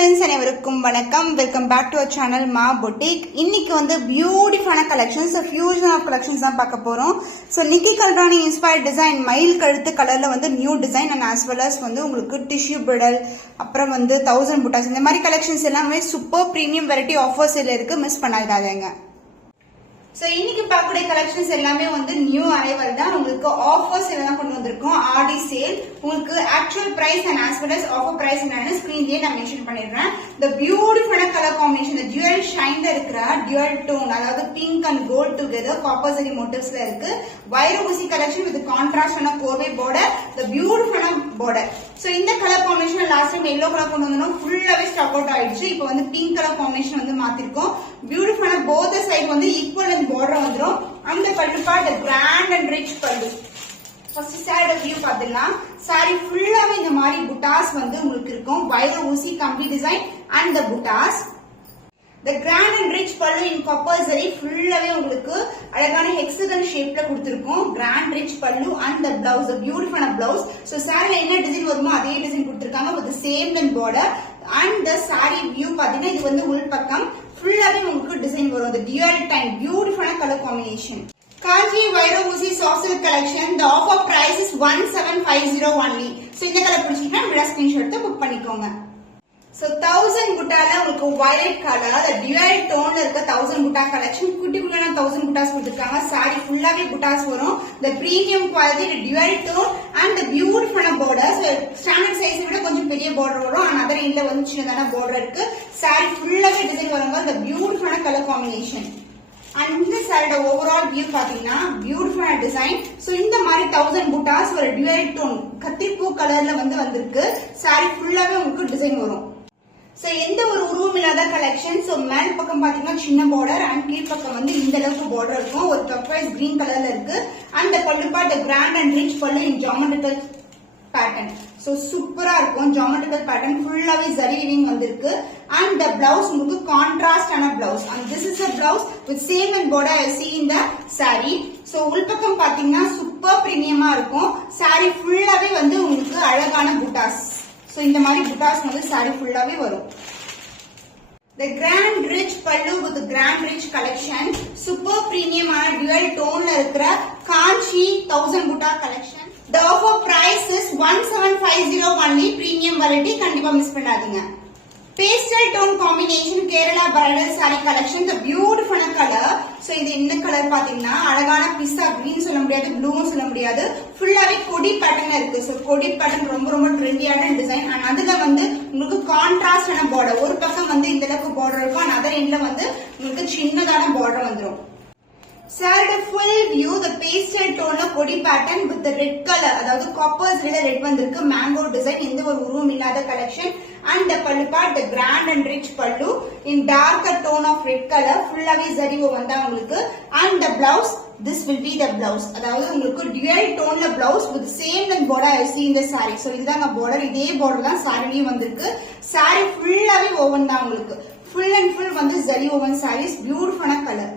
Friends, அனைவருக்கும் வணக்கம். Welcome back to our channel Maa boutique. இன்னைக்கு வந்து பியூட்டிஃபுல்லான கலெக்ஷன்ஸ், ஃபியூஷன் ஆஃப் கலெக்ஷன்ஸ் தான் பார்க்க போறோம். So Nikki Galrani inspired design, மயில் கழுத்து கலர்ல வந்து new design and as well as வந்து உங்களுக்கு டிஷ்யூ பிரிடல், அப்புறம் வந்து 1000 புட்டாஸ், இந்த மாதிரி கலெக்ஷன்ஸ் எல்லாமே சூப்பர் ப்ரீமியம் வெரைட்டி ஆஃபர்ஸ்ல இருக்கு. மிஸ் பண்ணாதீங்க. ஸோ இன்னைக்கு பார்க்கக்கூடிய கலெக்ஷன்ஸ் எல்லாமே வந்து நியூ அரைவல் தான். உங்களுக்கு ஆஃபர்ஸ் எல்லாம் கொண்டு வந்திருக்கோம். ஆடி சேல், உங்களுக்கு actual price and as well as offer price என்னன்னு ஸ்கிரீன்லயே நான் மென்ஷன் பண்ணிடுறேன். இந்த பியூட்டிஃபுல்லான கலர் காம்பினேஷன், இந்த டியூவல் ஷைன்ல இருக்கிற டியூவல் டோன், அதாவது pink and gold together copper சரி மோட்டிவ்ஸ்ல இருக்கு. வைர ஊசி கலெக்ஷன் வித் கான்ட்ராஸ்டான கோர்வை பார்டர், இந்த பியூட்டிஃபுல்லான பார்டர். ஸோ இந்த colour combination last time yellow colour கொண்டு வந்தோம், ஃபுல்லாவே ஸ்டாக் அவுட் ஆயிடுச்சு. இப்போ வந்து பிங்க் கலர் காம்பினேஷன் வந்து மாத்திருக்கோம். பியூட்டிஃபுல்லான போத் சைடு வந்து ஈக்குவல் அண்ட் பார்டர் வந்துரும். அந்த பல்லு பார்ட் கிராண்ட் அண்ட் ரிச் பல்லு. ஃபர்ஸ்ட் சாரி வியூ பாத்தீங்கன்னா, சாரி ஃபுல்லாவே இந்த மாதிரி புட்டாஸ் வந்து உங்களுக்கு இருக்கும். வைர ஊசி complete design and the buttas. The grand and rich pallu in copper zari fullaவே உங்களுக்கு அழகான hexagon shapeல கொடுத்திருக்கோம். grand rich pallu and the blouse, the beautiful blouse. So saree என்ன டிசைன் வருமோ அதே டிசைன் கொடுத்திருக்காங்க with the same length border. And the saree view பாத்தீங்கன்னா இது வந்து உள் பக்கம் ஃபுல்லாவே உங்களுக்கு டிசைன் வரும். The dual tone beautiful color combination. Kanchi Vaira Musi soft silk collection. The offer price is 1750 only. So இந்த கலர் பிடிச்சிட்டா விட ஸ்கிரீன்ஷாட் எடுத்து புக் பண்ணிக்கோங்க. So 1000 புட்டால உங்களுக்கு violet color, the dual tone இருக்க 1000 புட்டா கலெக்ஷன். குட்டிக்குள்ளான 1000 புட்டாஸ் கொடுத்திருக்காங்க. சாரி ஃபுல்லாவே புட்டாஸ் வரும். The premium quality, the dual tone and the beautiful border. So standard size விட கொஞ்சம் பெரிய border வரும். another end வந்து சின்னதான border இருக்கு. சாரி ஃபுல்லாவே டிசைன் வருங்க. The beautiful color combination. And இந்த சாரியோட ஓவரால் வியூ பாத்தீங்கன்னா பியூட்டிஃபுல்லான டிசைன். சோ இந்த மாதிரி 1000 புட்டாஸ் ஒரு dual tone கத்திரிப்பூ கலர்ல வந்து வந்திருக்கு. சாரி ஃபுல்லாவே உங்களுக்கு டிசைன் வரும். சோ எந்த ஒரு உருவம் இல்லாத கலெக்ஷன். சோ மேல் பக்கம் பாத்தீங்கன்னா சின்ன பார்டர் அண்ட் கீழ் பக்கம் வந்து இந்த அளவுக்கு பார்டர் இருக்கும். ஒரு டர்க்வைஸ் கிரீன் கலர்ல இருக்கு. And pallu part grand and rich பல்லு இன் ஜியோமெட்ரிக்கல் பேட்டர்ன். சோ சூப்பரா இருக்கும். ஜியோமெட்ரிக்கல் பேட்டர்ன் ஃபுல்லாவே ஜரி வீவிங் வந்திருக்கு. அண்ட் the blouse உங்களுக்கு கான்ட்ராஸ்டான blouse. And this is a blouse with same and border I see in the saree. So உள்பக்கம் பாத்தீங்கன்னா சூப்பர் பிரீமியமா இருக்கும். saree ஃபுல்லாவே வந்து உங்களுக்கு அழகான புட்டாஸ். சோ இந்த மாதிரி புட்டாஸ் வந்து saree ஃபுல்லாவே வரும். The grand rich pallu with the grand rich collection, super premium ஆன dual tone ல இருக்கிற காஞ்சி 1000 புட்டா collection. The offer price is 1750 only. premium variety, கண்டிப்பா மிஸ் பண்ணாதீங்க. Pastel tone combination Kerala bridal saree collection, the beautiful color. So இது இந்த colour பாத்தீங்கன்னா அழகான பிஸ்தா கிரீன் சொல்ல முடியாது, ப்ளூவும் சொல்ல முடியாது, ஃபுல்லாவே கொடி பேட்டர்ன் இருக்கு. சோ கொடி பேட்டர்ன் ரொம்ப ரொம்ப ட்ரெண்டியான டிசைன். அண்ட் அதுல வந்து உங்களுக்கு கான்ட்ராஸ்டான பார்டர், ஒரு பக்கம் வந்து இந்த அளவுக்கு பார்டர் இருக்கும், அண்ட் அதர் எண்ட்ல வந்து உங்களுக்கு சின்னதான பார்டர் வந்துரும். சாரியோட full view the pastel tone கொடி pattern with the red color, அதாவது காப்பர்ஸ் ரெட் வந்திருக்கு. மேங்கோ டிசைன், எந்த ஒரு உருவம் இல்லாத collection. And the pallu part, the grand and rich pallu in darker tone of red color, ஃபுல்லாவே ஜரி வந்தா உங்களுக்கு. And the blouse, this will be the blouse, அதாவது உங்களுக்கு dual tone ல blouse with same length border I see in the saree. So இதுதாங்க border, இதே border தான் சாரிலயும் வந்திருக்கு. saree ஃபுல்லாவே woven தான் உங்களுக்கு. full and full வந்து zari woven sarees, beautiful color.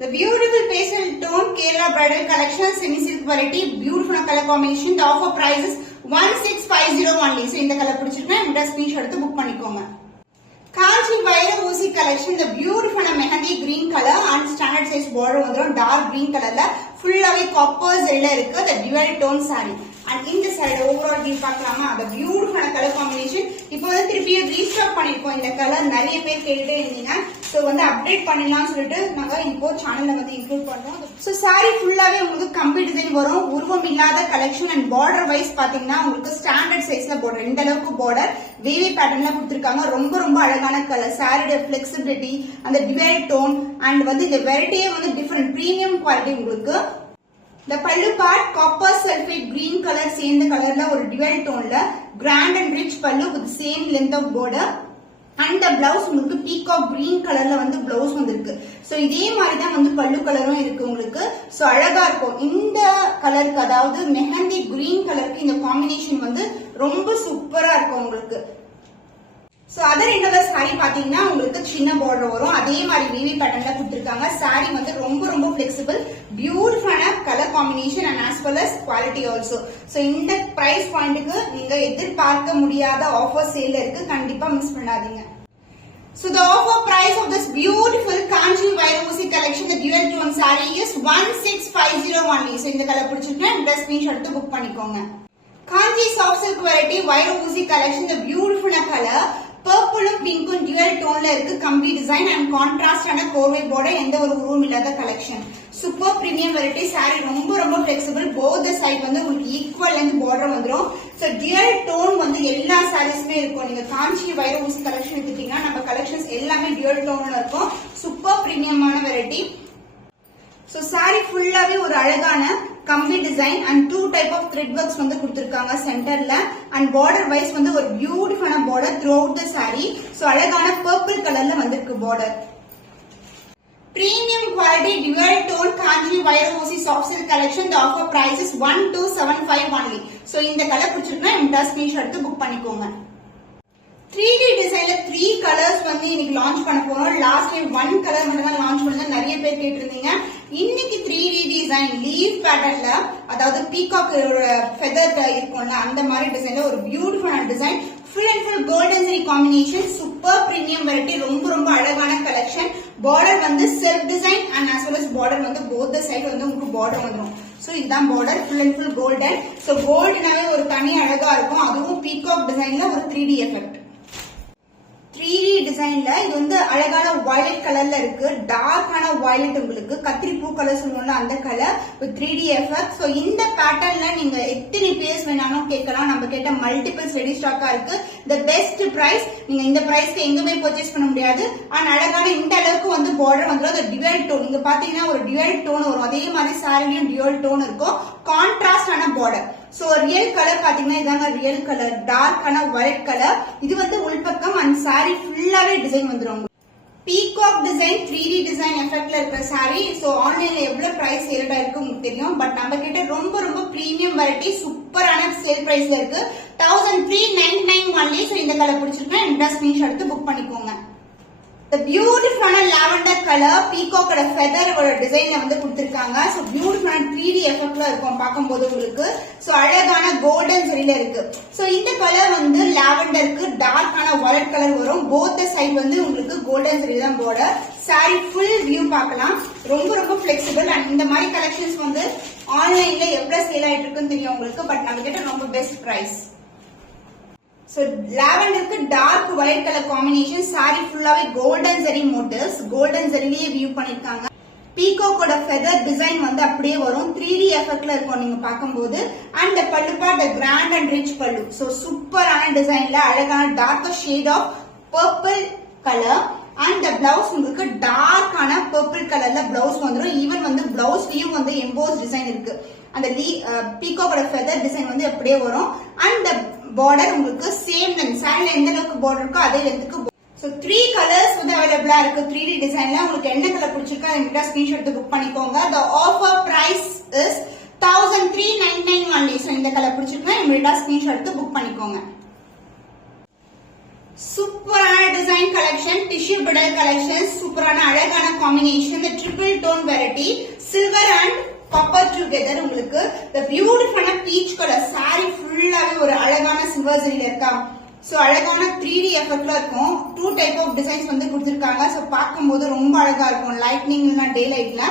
The beautiful pastel tone Kerala bridal collection, semi silk variety, beautiful color combination. The offer price is 1650 only. So இந்த colour பிடிச்சிருக்கா இந்த ஸ்கிரீன்ஷாட் எடுத்து புக் பண்ணிக்கோங்க. காஞ்சி வைர ஊசி collection, the beautiful mehndi green colour and standard size border வந்துரும். Dark green கலர்ல ஃபுல்லாவே காப்பர்ஸ் எல்லாம் இருக்கு. the dual tone saree. And இந்த சைடு ஓவரால் வியூ பார்க்கலாமா, அந்த பியூட்டிஃபுல்லான கலர் காம்பினேஷன். இப்போ வந்து திருப்பி ரீஸ்டாக் பண்ணிருக்கோம் இந்த கலர். நிறைய பேர் கேட்டுட்டே இருந்தீங்க. சோ வந்து அப்டேட் பண்ணலாம்னு சொல்லிட்டு நாங்க இப்போ சேனல்ல வந்து இன்க்ளூட் பண்றோம். சோ saree ஃபுல்லாவே உங்களுக்கு கம்ப்ளீட் டிசைன் வரும். உருவம் இல்லாத கலெக்ஷன். அண்ட் பார்டர் வைஸ் பாத்தீங்கன்னா உங்களுக்கு ஸ்டாண்டர்ட் சைஸ்ல பார்டர், இந்த அளவுக்கு பார்டர் வேவி பேட்டர்ன்ல கொடுத்திருக்காங்க. ரொம்ப ரொம்ப அழகான கலர். சாரியோட ஃபிளெக்சிபிலிட்டி, அந்த dual tone அண்ட் வந்து இந்த வெரைட்டியே வந்து டிஃபரெண்ட் பிரீமியம் குவாலிட்டி உங்களுக்கு. The pallu part copper sulphate green color சேர்ந்த கலர்ல ஒரு dual toneல grand and rich pallu with same length of border. And the blouse உங்களுக்கு peacock green கலர்ல வந்து blouse வந்திருக்கு. சோ இதே மாதிரி தான் வந்து பல்லு கலரும் இருக்கு உங்களுக்கு. சோ அழகா இருக்கும். இந்த கலருக்கு, அதாவது மெஹந்தி green கலருக்கு இந்த காம்பினேஷன் வந்து ரொம்ப சூப்பரா இருக்கும் உங்களுக்கு. So other end of the saree பாத்தீங்கன்னா உங்களுக்கு சின்ன border வரும். அதே மாதிரி வீவி பேட்டர்ன்ல கொடுத்திருக்காங்க. saree வந்து ரொம்ப flexible, பியூட்டிஃபுல்லான colour combination and as well as quality also. So இந்த பிரைஸ் பாயிண்ட்க்கு நீங்க எதிர்பார்க்க முடியாத ஆஃபர் சேல்ல இருக்கு. கண்டிப்பா மிஸ் பண்ணாதீங்க. So the offer price of this beautiful Kanchi Vairosi collection, the dual tone saree is 1650 only. So இந்த கலர் பிடிச்சிருந்தா இந்த ஸ்கிரீன்ஷாட் எடுத்து புக் பண்ணிக்கோங்க. Kanchi soft silk variety Vairosi collection, the beautiful color பர்பிளும் பிங்க்கும் டியூவல் டோன்ல இருக்கு. கம்பி டிசைன் அண்ட் கான்ட்ராஸ்டான கோவை border, எந்த ஒரு உருவம் இல்லாத collection. Super premium variety. saree ரொம்ப flexible. both the side வந்து உங்களுக்கு ஈக்குவல் லெந்த் border வந்துரும். சோ டியூவல் டோன் வந்து எல்லா சாரீஸ்மே இருக்கும். நீங்க காஞ்சி வைரூசி கலெக்ஷன் எடுத்தீங்கன்னா நம்ம கலெக்ஷன்ஸ் எல்லாமே டியூவல் டோன்ல இருக்கும். சூப்பர் பிரீமியமான வெரைட்டி. சோ saree ஃபுல்லாவே ஒரு அழகான கம்பி design and 2 type of thread works வந்து கொடுத்திருக்காங்க சென்டர்ல. அண்ட் border வைஸ் வந்து ஒரு பியூட்டிஃபுல்லான border throughout the saree. So அழகான பர்பிள் கலர்ல வந்திருக்கு border. Premium quality dual tone Kanchi Vairosi soft silk collection. The offer price is 1275 only. So இந்த கலர் பிடிச்சிருந்தா இந்த ஸ்கிரீன்ஷாட் எடுத்து புக் பண்ணிக்கோங்க. 3D டிசைன்ல 3 கலர்ஸ் வந்து இன்னைக்கு லான்ச் பண்ண போறோம். லாஸ்ட் டைம் 1 கலர் மட்டும் தான் லான்ச் பண்ணது. நிறைய பேர் கேட்டிருந்தீங்க. இன்னைக்கு 3D டிசைன் லீஃப் பேட்டர்ன்ல, அதாவது பீகாக் ஃபெதர் இருக்கும்ல அந்த மாதிரி டிசைன்ல ஒரு பியூட்டிஃபுல்லான design. Full and full golden zari combination. Super premium variety. ரொம்ப அழகான கலெக்ஷன். பார்டர் வந்து self design and as well as border வந்து both the side வந்து உங்களுக்கு பார்டர் வந்துரும். சோ இதுதான் border. Full and full golden. So கோல்டுனாவே ஒரு தனி அழகா இருக்கும். அதுவும் பீகாக் டிசைன்ல ஒரு 3D எஃபெக்ட். 3D டிசைன்ல இது வந்து அழகான வயலட் கலர்ல இருக்கு. டார்க்கான வயலட், உங்களுக்கு கத்திரி பூ கலர் சொல்லுவோம்ல அந்த colour with 3D effect. So இந்த பேட்டர்ன்ல நீங்க எத்தனை பேஸ் வேணாலும் கேட்கலாம். நம்ம கேட்ட மல்டிபிள்ஸ் ரெடி ஸ்டாக்கா இருக்கு. The best price. நீங்க இந்த பிரைஸ்க்கு எங்குமே பர்ச்சேஸ் பண்ண முடியாது. அண்ட் அழகான இந்த அளவுக்கு வந்து பார்டர் வந்துடும். அது டியூவல் டோன். நீங்க பாத்தீங்கன்னா ஒரு டியூவல் டோன் வரும். அதே மாதிரி சாரிலையும் டியூவல் டோன் இருக்கும். கான்ட்ராஸ்டான பார்டர். சோ ரியல் கலர் பாத்தீங்கன்னா இதாங்க ரியல் கலர். டார்க்கான ஒயிட் கலர். இது வந்து உள்பக்கம் அண்ட் saree ஃபுல்லாவே டிசைன் வந்துரும். பீகாக் டிசைன் 3D டிசைன் எஃபெக்ட்ல இருக்கிற saree. சோ ஆன்லைன்ல எவ்வளவு பிரைஸ் சேல் ஆயிருக்கு உங்களுக்கு தெரியும். பட் நம்ம கிட்ட ரொம்ப பிரீமியம் வெரைட்டி சூப்பரான சேல் பிரைஸ்ல இருக்கு. 1399 only. சோ இந்த கலர் பிடிச்சிருக்கா இந்த ஸ்கிரீன்ஷாட் எடுத்து புக் பண்ணிக்கோங்க. The beautiful lavender color peacock ஓட feather ஓட டிசைன்ல வந்து கொடுத்திருக்காங்க. சோ பியூட்டிஃபுல்லான 3D எஃபெக்ட்ல இருக்கும் பாக்கும்போது உங்களுக்கு. சோ அழகான கோல்டன் ஜரியில இருக்கு. சோ இந்த கலர் வந்து லாவெண்டருக்கு டார்க்கான வயலட் கலர் வரும். both the side வந்து உங்களுக்கு கோல்டன் ஜரி தான் border. saree full view பார்க்கலாம். ரொம்ப flexible and இந்த மாதிரி கலெக்ஷன்ஸ் வந்து ஆன்லைன்ல எவ்வளவு சேல் ஆயிட்டு இருக்குன்னு தெரியும் உங்களுக்கு. பட் நம்ம கிட்ட ரொம்ப best price. So lavender dark white color combination. saree ஃபுல்லாவே golden zari motifs. golden zariலயே வியூ பண்ணிருக்காங்க. பீகாக் ஓட feather டிசைன் வந்து அப்படியே வரும். 3D எஃபெக்ட்ல இருக்கும் நீங்க பாக்கும்போது. And pallu part grand and rich pallu. So சூப்பரான டிசைன்ல அழகான dark shade of purple colour. And the blouse உங்களுக்கு டார்க்கான பர்பிள் கலர்ல பிளவுஸ் வந்துரும். ஈவன் வந்து பிளவுஸ்லயும் வந்து எம்போஸ் டிசைன் இருக்கு. அந்த பீகாக் ஓட feather டிசைன் வந்து அப்படியே வரும். அண்ட் பார்டர் உங்களுக்கு சேம் லென்த். சாரில எந்த அளவுக்கு பார்டர் இருக்கோ அதே லென்த்துக்கு. சோ 3 கலர்ஸ் வந்து அவைலபிளா இருக்கு 3D டிசைன்ல. உங்களுக்கு என்ன கலர் பிடிச்சிருக்கோ என்கிட்ட ஸ்கிரீன்ஷாட் எடுத்து புக் பண்ணிக்கோங்க. The offer price is 1399 only. So இந்த கலர் பிடிச்சிருக்கா என்கிட்ட ஸ்கிரீன்ஷாட் எடுத்து புக் பண்ணிக்கோங்க. சூப்பரான design collection. Tissue Fidel collection. சூப்பரான அழகான combination. The triple tone variety silver and copper together. உங்களுக்கு the beautiful peach color saree ஃபுல்லாவே ஒரு அழகான சில்வர் ஜரியில இருக்கா. சோ அழகான 3D எஃபெக்ட்ல இருக்கும். 2 டைப் ஆஃப் டிசைன்ஸ் வந்து கொடுத்திருக்காங்க. சோ பாக்கும்போது ரொம்ப அழகா இருக்கும். லைட்னிங் இல்லனா டே லைட்ல.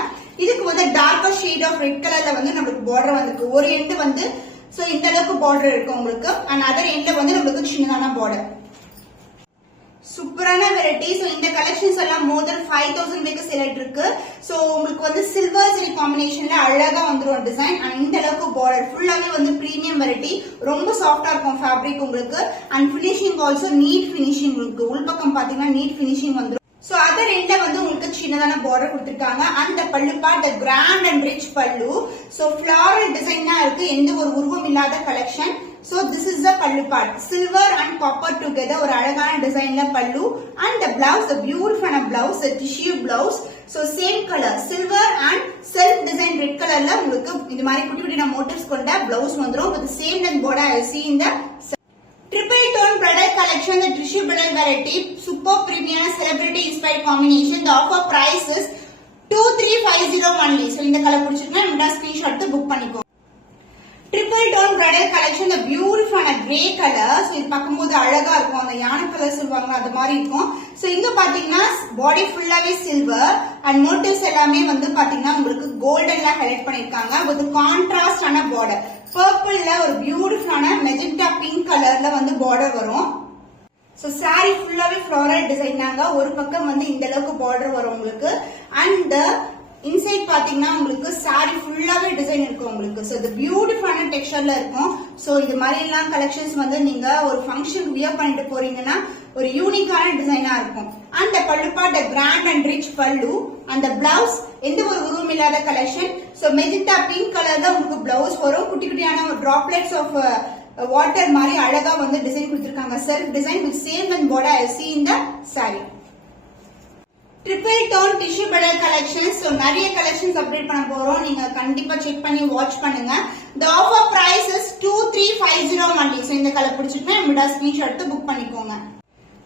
இதுக்கு வந்து டார்க்கர் ஷேட் ஆஃப் ரெட் கலர்ல வந்து நமக்கு பார்டர் வந்திருக்கு. ஒரு எண்ட் வந்து சோ இந்த அளவுக்கு பார்டர் இருக்கு உங்களுக்கு. அண்ட் அதர் எண்ட்ல வந்து நமக்கு சின்னதான பார்டர். சூப்பரான வெரைட்டி. சோ இந்த கலெக்ஷன்ஸ் எல்லாம் மோர் தென் 5000 பேருக்கு சேல் ஆயிட்டு இருக்கு. சோ உங்களுக்கு வந்து சில்வர் ஜரி காம்பினேஷன்ல அழகா வந்துரும் டிசைன். அண்ட் இந்த அளவுக்கு பார்டர் ஃபுல்லாவே வந்து பிரீமியம் வெரைட்டி. ரொம்ப சாஃப்டா இருக்கும் ஃபேப்ரிக் உங்களுக்கு. And finishing also need finishing உங்களுக்கு. உள்பக்கம் பாத்தீங்கன்னா நீட் ஃபினிஷிங் வந்துரும். சோ அதர் எண்ட்ல வந்து உங்களுக்கு சின்னதான பார்டர் கொடுத்திருக்காங்க. அந்த பல்லு part grand and rich pallu. So floral design தான் இருக்கு. எந்த ஒரு உருவம் இல்லாத collection. So this is the pallu part. Silver and copper together ஒரு அழகான டிசைன்ல பல்லு. And the blouse, the beautiful blouse, the tissue blouse. So same color, silver and self design red colorல உங்களுக்கு இந்த மாதிரி குட்டி குட்டி மோட்டிவ்ஸ் கொண்ட blouse வந்துரும். With the same length border I see in the triple tone bridal collection. The tissue bridal variety, super premium celebrity inspired combination. The offer price is 2350 only. So இந்த colour பிடிச்சிருந்தா நம்ம screenshot book பண்ணிக்கோ. Triple tone bridal collection, the beautiful grey colour. So இது பார்க்கும்போது அழகா இருக்கும், அந்த யானை கலர் சொல்லுவாங்க அது மாதிரி இருக்கும். ஸோ இங்க பாத்தீங்கன்னா பாடி ஃபுல்லாவே சில்வர் அண்ட் மோட்டிவ்ஸ் எல்லாமே வந்து பாத்தீங்கன்னா உங்களுக்கு கோல்டன்ல ஹைலைட் பண்ணிருக்காங்க வித் கான்ட்ராஸ்டான பார்டர். பர்பிள்ல ஒரு பியூட்டிஃபுல்லான மெஜெண்டா பிங்க் கலர்ல வந்து பார்டர் வரும். சோ சாரி ஃபுல்லாவே ஃப்ளோரல் டிசைன் தாங்க. ஒரு பக்கம் வந்து இந்த அளவுக்கு பார்டர் வரும் உங்களுக்கு. அண்ட் இன்சைட் பாத்தீங்கன்னா உங்களுக்கு சாரி ஃபுல்லாவே டிசைன் இருக்கும் உங்களுக்கு. சோ இது பியூட்டிஃபுல்லான டெக்ஸ்சர்ல இருக்கும். சோ இது மாதிரி எல்லாம் கலெக்ஷன்ஸ் வந்து நீங்க ஒரு ஃபங்க்ஷன் வியர் பண்ணிட்டு போறீங்கன்னா ஒரு யூனிக்கான டிசைனா இருக்கும். அந்த பல்லு பார்ட் கிராண்ட் அண்ட் ரிச் பல்லு. அந்த பிளவுஸ் எந்த ஒரு உருவம் இல்லாத collection. So magenta pink colour தான் உங்களுக்கு பிளவுஸ் வரும். குட்டி குட்டியான ஒரு டிராப்லெட்ஸ் ஆஃப் வாட்டர் மாதிரி அழகா வந்து டிசைன் கொடுத்திருக்காங்க. Self design with same and border I see in the saree. Triple tone tissue bridal collection. So நிறைய கலெக்ஷன்ஸ் அப்டேட் பண்ண போறோம், நீங்க கண்டிப்பா செக் பண்ணி வாட்ச் பண்ணுங்க. The offer price is 2350 only. So இந்த கலர் பிடிச்சிருந்தா நம்மளோட ஸ்கிரீன்ஷாட் எடுத்து புக் பண்ணிக்கோங்க.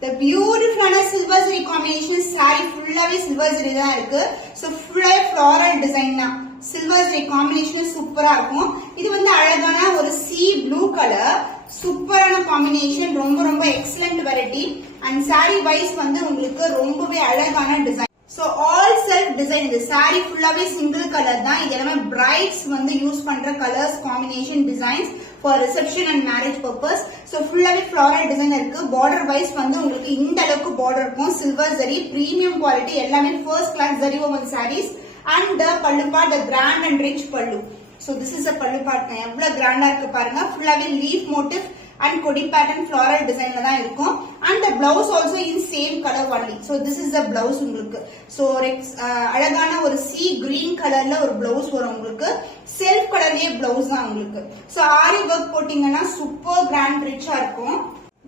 The beautiful silver zari combination saree ஃபுல்லாவே சில்வர் ஜரி தான் இருக்கு. சோ ஃபுல்லா floral டிசைன் தான். சில்வர் ஜரி காம்பினேஷன் சூப்பரா இருக்கும். இது வந்து அழகான ஒரு சி ப்ளூ கலர், சூப்பரான காம்பினேஷன், ரொம்ப ரொம்ப excellent variety. And saree wise வந்து உங்களுக்கு ரொம்பவே அழகான டிசைன். So all self design. இந்த சாரி ஃபுல்லாவே சிங்கிள் கலர் தான். இது எல்லாமே பிரைட்ஸ் வந்து யூஸ் பண்ற colours combination designs for reception and marriage purpose. So ஃபுல்லாவே ஃப்ளோரல் டிசைன் இருக்கு. பார்டர் வைஸ் வந்து உங்களுக்கு இந்த அளவுக்கு பார்டர் இருக்கும். சில்வர் ஜரி, பிரீமியம் குவாலிட்டி, எல்லாமே first class zari woven sarees. And the pallu part, the grand and rich pallu. So this is the pallu part. எவ்வளவு கிராண்டா இருக்கு பாருங்க. ஃபுல்லாவே லீஃப் மோட்டிவ் and கொடி பேட்டர்ன் floral டிசைன்ல தான் இருக்கும். And the blouse also in same color only. So this is the blouse உங்களுக்கு. So அழகான ஒரு sea green கலர்ல ஒரு blouse வரும் உங்களுக்கு. செல்ஃப் கலர்லயே blouse தான் உங்களுக்கு. So ஆரி work போட்டீங்கன்னா சூப்பர் கிராண்ட் ரிச்சா இருக்கும்.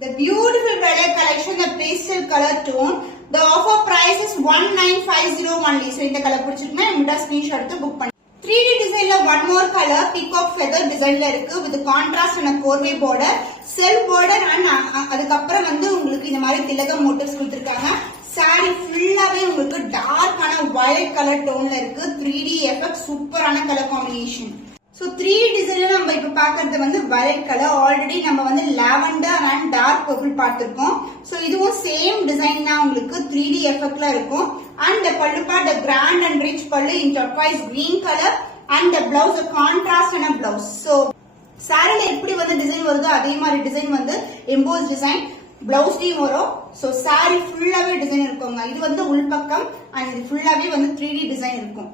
The beautiful bridal collection, the pastel color tone. The offer price is 1950 only. So இந்த கலர் பிடிச்சிருக்குன்னா நம்மளோட ஸ்கிரீன்ஷாட் எடுத்து புக் பண்ணி. 3D டிசைன்ல one more color peacock feather டிசைன்ல இருக்கு with contrast and கோர்வே border, self border and அதுக்கப்புறம் வந்து உங்களுக்கு இந்த மாதிரி திலகம் மோட்டிவ்ஸ் கொடுத்திருக்காங்க. சாரி ஃபுல்லாவே உங்களுக்கு டார்க்கான வயலட் கலர் டோன்ல இருக்கு. 3D எஃபெக்ட், சூப்பரான கலர் காம்பினேஷன். சோ 3D டிசைன்ல நம்ம இப்ப பாக்குறது வந்து வயலட் கலர். ஆல்ரெடி நம்ம வந்து லாவெண்டர் அண்ட் டார்க் பர்பிள் பார்த்திருக்கோம். சோ இதுவும் சேம் டிசைன் தான் உங்களுக்கு 3D எஃபெக்ட்ல இருக்கும். And pallu part grand and rich பல்லு in turquoise green colour and blouse contrast ஆன பிளவுஸ். சோ சாரில எப்படி வந்து டிசைன் வருதோ அதே மாதிரி டிசைன் வந்து எம்போஸ் டிசைன் பிளவுஸ்லயும் வரும். சோ சாரி ஃபுல்லாவே டிசைன் இருக்குங்க. இது வந்து உள்பக்கம் அண்ட் இது ஃபுல்லாவே வந்து 3D டிசைன் இருக்கும்.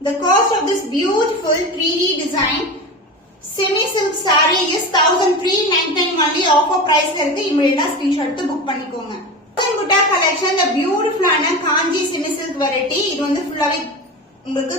The cost of this beautiful 3D design semi silk saree is 1399 only. Offer price la irukku. Immediate screenshot எடுத்து book பண்ணிக்கோங்க. Butta collection, the beautiful ஆன காஞ்சி semi silk variety. இது வந்து ஃபுல்லாவே உங்களுக்கு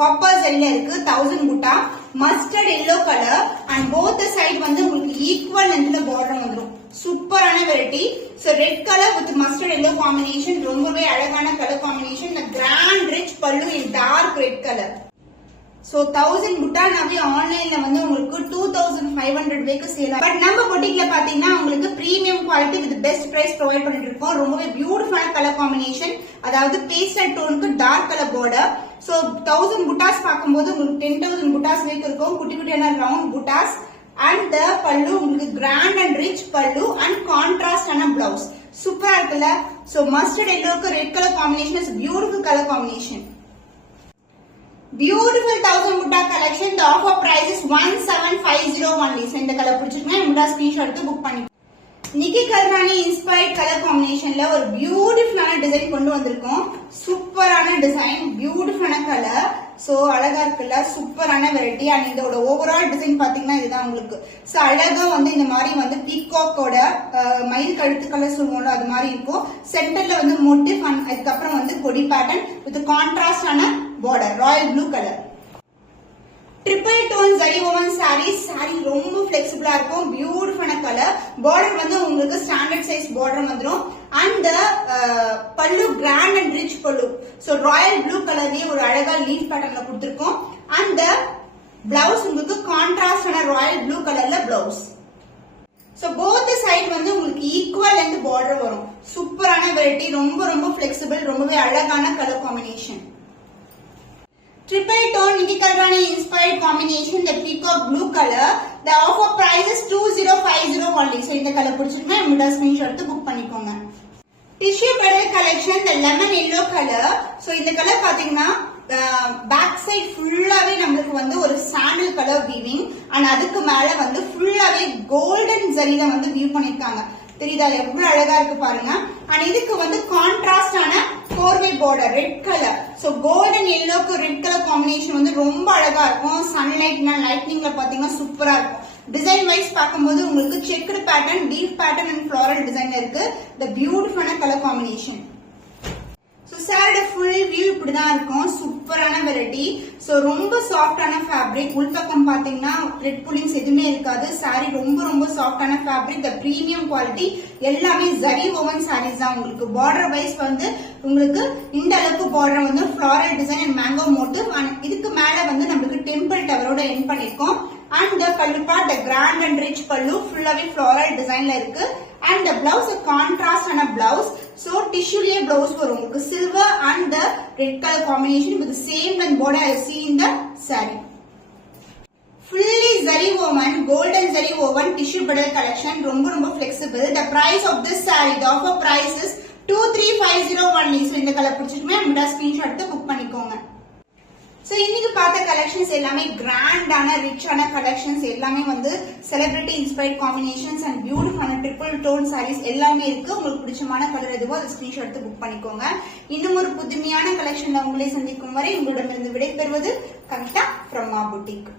காப்பர் ஜரில இருக்கு. 1000 butta mustard yellow color and both the side வந்து உங்களுக்கு ஈக்குவல் லென்த்ல border வந்துரும். சூப்பரான variety. So red colour with mustard yellow combination, ரொம்பவே அழகான colour combination. the grand rich pallu in dark red color. So 1000 butta நாவே ஆன்லைன்ல வந்து உங்களுக்கு 2500 வேக்கு சேல். பட் நம்ம பொட்டிக்ல பாத்தீங்கன்னா உங்களுக்கு premium quality with best price provide பண்ணிட்டு இருக்கோம். ரொம்பவே பியூட்டிஃபுல்லான கலர் காம்பினேஷன், அதாவது பேஸ்டல் டோனுக்கு dark colour border. So 1000 buttas பாக்கும்போது உங்களுக்கு 10000 buttas வேக்கு இருக்கும். குட்டி குட்டியான round buttas. And the pallu உங்களுக்கு grand and rich pallu and contrast ஆன blouse. சூப்பரா இருக்குல்ல? So mustard yellow க்கு red color combination is beautiful color combination. Beautiful 1000 butta collection. The offer price is 1750 only. So இந்த colour பிடிச்சிருக்கீங்க நம்மளோட screenshot எடுத்து book பண்ணி. நிக்கி Galrani inspired colour காம்பினேஷன்ல ஒரு பியூட்டிஃபுல்லான டிசைன் கொண்டு வந்திருக்கோம். சூப்பரான டிசைன், பியூட்டிஃபுல்லான கலர். சோ அழகா இருக்குல்ல? சூப்பரான வெரைட்டி. அண்ட் இதோட ஓவரால் டிசைன் பாத்தீங்கன்னா இதுதான் உங்களுக்கு. சோ அழகா வந்து இந்த மாதிரி வந்து பீகாக்கோட மயில் கழுத்து கலர் சொல்லுவோம்ல அது மாதிரி இருக்கும். சென்டர்ல வந்து மோட்டிவ் அண்ட் அதுக்கப்புறம் வந்து கொடி பேட்டர்ன் வித் கான்ட்ராஸ்ட் ஆன border, royal blue colour. Triple tone zari woven saree. Saree ரொம்ப பிளெக்சிபிளா இருக்கும். பியூட்டிஃபுல்லான கலர். பார்டர் வந்து உங்களுக்கு ஸ்டாண்டர்ட் சைஸ் பார்டர் வந்துடும். And pallu grand and rich pallu. So royal blue கலர்லயே ஒரு அழகா லீஃப் பேட்டர்ன்ல கொடுத்திருக்கோம். அண்ட் பிளவுஸ் உங்களுக்கு கான்ட்ராஸ்ட் ஆன ராயல் ப்ளூ கலர்ல பிளவுஸ். சோ போத் சைடு வந்து உங்களுக்கு உங்களுக்கு ஈக்குவல் லென்த் பார்டர் வரும். சூப்பரான வெரைட்டி, ரொம்ப ரொம்ப ஃபிளெக்சிபிள், ரொம்பவே அழகான colour combination. Triple tone Nikki Kalrani inspired combination, the peacock blue color. The offer price is 2050 only. So இந்த கலர் பிடிச்சிருந்தா இந்த ஸ்கிரீன்ஷாட் எடுத்து புக் பண்ணிக்கோங்க. Tissue bridal collection, the lemon yellow color. So இந்த கலர் பாத்தீங்கன்னா back side ஃபுல்லாவே நமக்கு வந்து ஒரு சாண்டல் கலர் வீவிங் அண்ட் அதுக்கு மேல வந்து ஃபுல்லாவே கோல்டன் ஜரியில வந்து வீவ் பண்ணிருக்காங்க. தெரியுதா எவ்வளவு அழகா இருக்கு பாருங்க. அண்ட் இதுக்கு வந்து கான்ட்ராஸ்டான கோர்வை border red colour. So golden எல்லோக்கு ரெட் கலர் காம்பினேஷன் வந்து ரொம்ப அழகா இருக்கும். சன்லைட்னா லைட்னிங்ல பாத்தீங்கன்னா சூப்பரா இருக்கும். டிசைன் வைஸ் பார்க்கும்போது உங்களுக்கு checked pattern, deep pattern and floral design இருக்கு. தி பியூட்டிஃபுல்லான கலர் காம்பினேஷன். சோ சாரியோட ஃபுல் வியூ இப்படிதான் இருக்கும். சூப்பரான வெரைட்டி. சோ ரொம்ப சாஃப்டான ஃபேப்ரிக். உள்பக்கம் பாத்தீங்கன்னா த்ரெட் புல்லிங்ஸ் எதுவுமே இருக்காது. சாரி ரொம்ப ரொம்ப சாஃப்டான ஃபேப்ரிக். தி பிரீமியம் குவாலிட்டி. எல்லாமே ஜரி ஓவன் சாரீஸ் தான். உங்களுக்கு பார்டர் வைஸ் வந்து உங்களுக்கு இந்த அளவுக்கு பார்டர் வந்து floral design and mango motive. And இதுக்கு மேல வந்து நமக்கு டெம்பிள் டவரோட எண்ட் பண்ணிருக்கோம். And the pallu part, the grand and rich pallu, full of floral design la irukku. And the blouse, a contrast and a blouse. So tissue layer blouse varum. Silver and the red color combination with the same and border I see in the saree. Fully zari woven, golden zari woven tissue bridal collection. Romba flexible. The price of this saree, the offer price is 2350 only. So in the color pidichirukku நம்மட screenshot எடுத்து book பண்ணிக்கோங்க. So இன்னைக்கு பார்த்த collections எல்லாமே கிராண்டான ரிச்சான collections எல்லாமே வந்து செலிபிரிட்டி இன்ஸ்பயர்ட் காம்பினேஷன்ஸ் அண்ட் பியூட்டிஃபுல்லான ட்ரிபிள் டோன் சாரீஸ் எல்லாமே இருக்கு. உங்களுக்கு பிடிச்சமான கலர் எதுவோ அதை ஸ்கிரீன்ஷாட் எடுத்து புக் பண்ணிக்கோங்க. இன்னும் ஒரு புதுமையான கலெக்ஷன்ல உங்களை சந்திக்கும் வரை உங்களிடமிருந்து விடைபெறுவது கவிதா ஃப்ரம் மா புட்டிக்.